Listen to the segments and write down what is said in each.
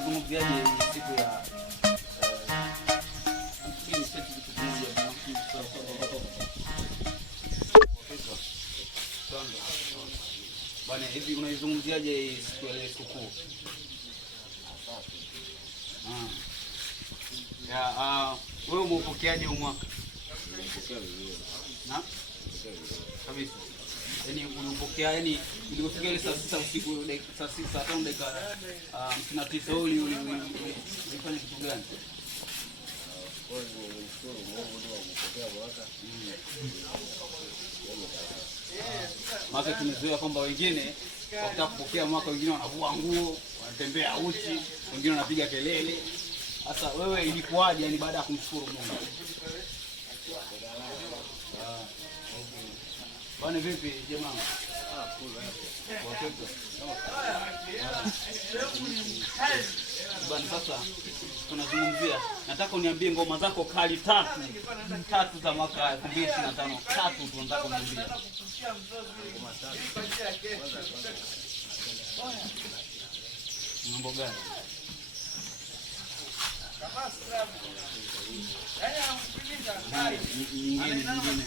unazungumziaje siku ya bwana, hivi unaizungumziaje siku ya sikukuu? Wewe umepokeaje huu mwaka? Na kabisa. Yaani unapokea, yaani ilipofika ile saa 6 usiku, saa 5 dakika 59 ulifanya kitu gani? Mwaka tumezoea kwamba wengine wakitaka kupokea mwaka, wengine wanavua nguo, wanatembea uchi, wengine wanapiga kelele. Sasa wewe ilikuwaje, yani baada ya kumshukuru Mungu? Bwana vipi jamaa? Bwana, sasa tunazungumzia, nataka uniambie ngoma zako kali tatu za mwaka 2025. Tatu tunataka uniambie. Mambo gani? Nyingine.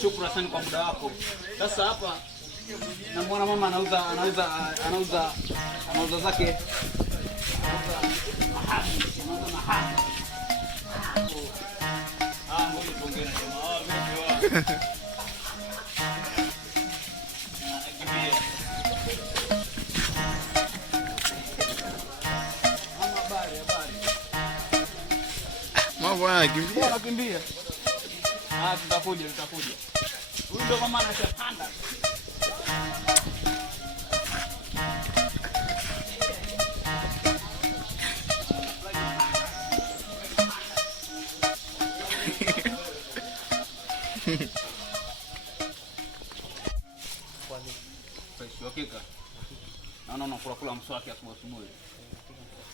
Shukrani sana kwa muda wako. Sasa hapa namwona mama anauza zake mahali. Mambo anakimbia. Tutakuja. Huyu ndo mama anashapanda. Hakika. Naona unakula mswaki asubuhi.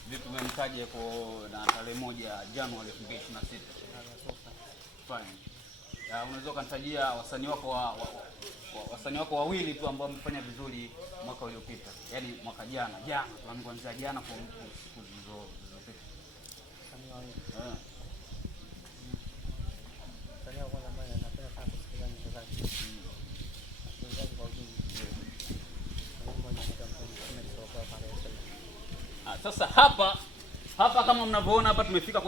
Vipi umemtaje kwa na tarehe 1 Januari 2026? Fine. Unaweza kunitajia wasanii wako wawili tu ambao wamefanya vizuri mwaka uliopita? Yaani mwaka jana kuanzia jana kwa siku zilizopita. Wasanii wawili. Wasanii wako ambao napenda sana kusikiliza nyimbo zake. Sasa hapa kama mnavyoona hapa tumefika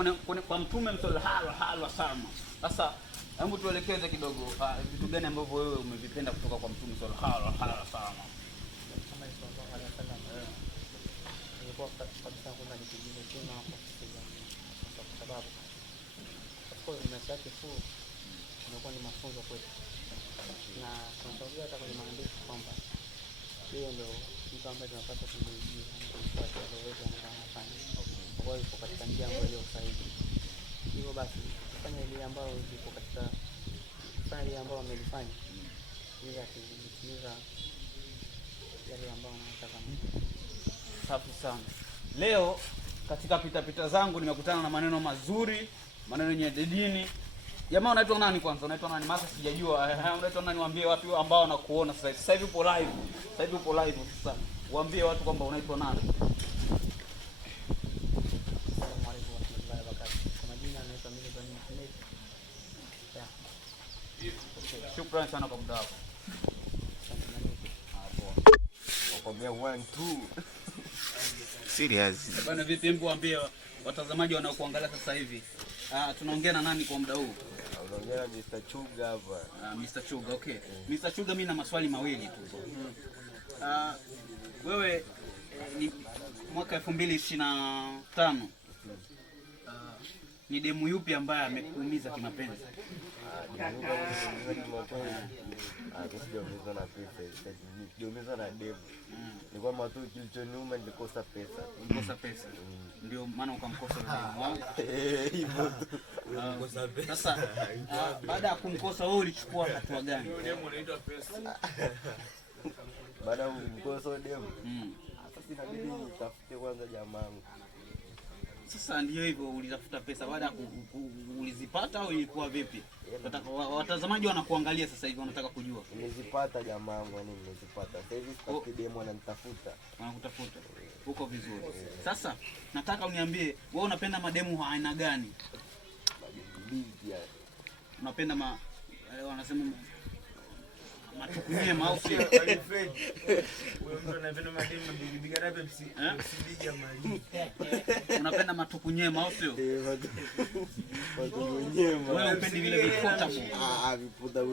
kwa Mtume sallallahu alaihi wasallam. Sasa hebu tuelekeze kidogo vitu gani ambavyo wewe umevipenda kutoka kwa Mtume sallallahu alaihi wasallam. Kama ni sallallahu alaihi wasallam, nilikuwa kabisa kuna nikijibu tena hapo kwa sababu kwa maisha yake tu imekuwa ni mafunzo kwetu, na tunashuhudia hata kwenye maandishi kwamba yeye ndio mtu ambaye tunapaswa kumjua kwa sababu wewe unafanya kwa hiyo katika njia ambayo iliyo sahihi. Hivyo basi fanya ile ambayo iko katika fanya ile ambayo amelifanya ili atimiza yale ambayo anataka. Safi sana. Leo katika pita zangu nimekutana na maneno mazuri, maneno yenye dini. Jamaa unaitwa nani kwanza? Unaitwa nani? Masa sijajua. Unaitwa nani? Niambie watu ambao wanakuona sasa. Sasa hivi upo live. Sasa waambie watu kwamba unaitwa nani. Asalamu alaykum warahmatullahi wabarakatuh. Kwa majina anaitwa mimi Bwana Ahmed. Shukrani sana kwa muda wako. Wakwambia 1 2 serious. Bwana vipi, hebu waambie watazamaji wanaokuangalia sasa hivi. Tunaongea na nani kwa muda huu? Unaongea na Mr. Chuga hapa. Mr. Chuga, okay. Mr. Chuga, mimi na maswali mawili tu. Wewe ni mwaka 2025. Ni demu yupi ambaye amekuumiza kimapenzi? Sijaumizwa na pesa, sijaumizwa na demu. Ni kwamba tu kilichoniuma nilikosa pesa. Nilikosa pesa. Ndio maana ukamkosa demu. Hivyo tu. Sasa baada ya kumkosa wewe ulichukua hatua gani? Demu anaitwa pesa. Baada ya kumkosa demu. Sasa inabidi nitafute kwanza jamangu. Sasa ndio hivyo, ulitafuta pesa baada ulizipata au ilikuwa vipi? Watazamaji wanakuangalia sasa hivi wanataka kujua. Nimezipata jamaa wangu, yani nimezipata. Sasa hivi sitaki demo ananitafuta. Wanakutafuta. Uko vizuri. Sasa nataka uniambie wewe unapenda mademu aina gani? Big. Unapenda wanasema matukunyema au sio? Wewe mtu anapenda mademu big na Pepsi. Big ya mali. Unapenda matukunyema au sio? Matukunyema. Wewe upendi vile vipota. Vipota.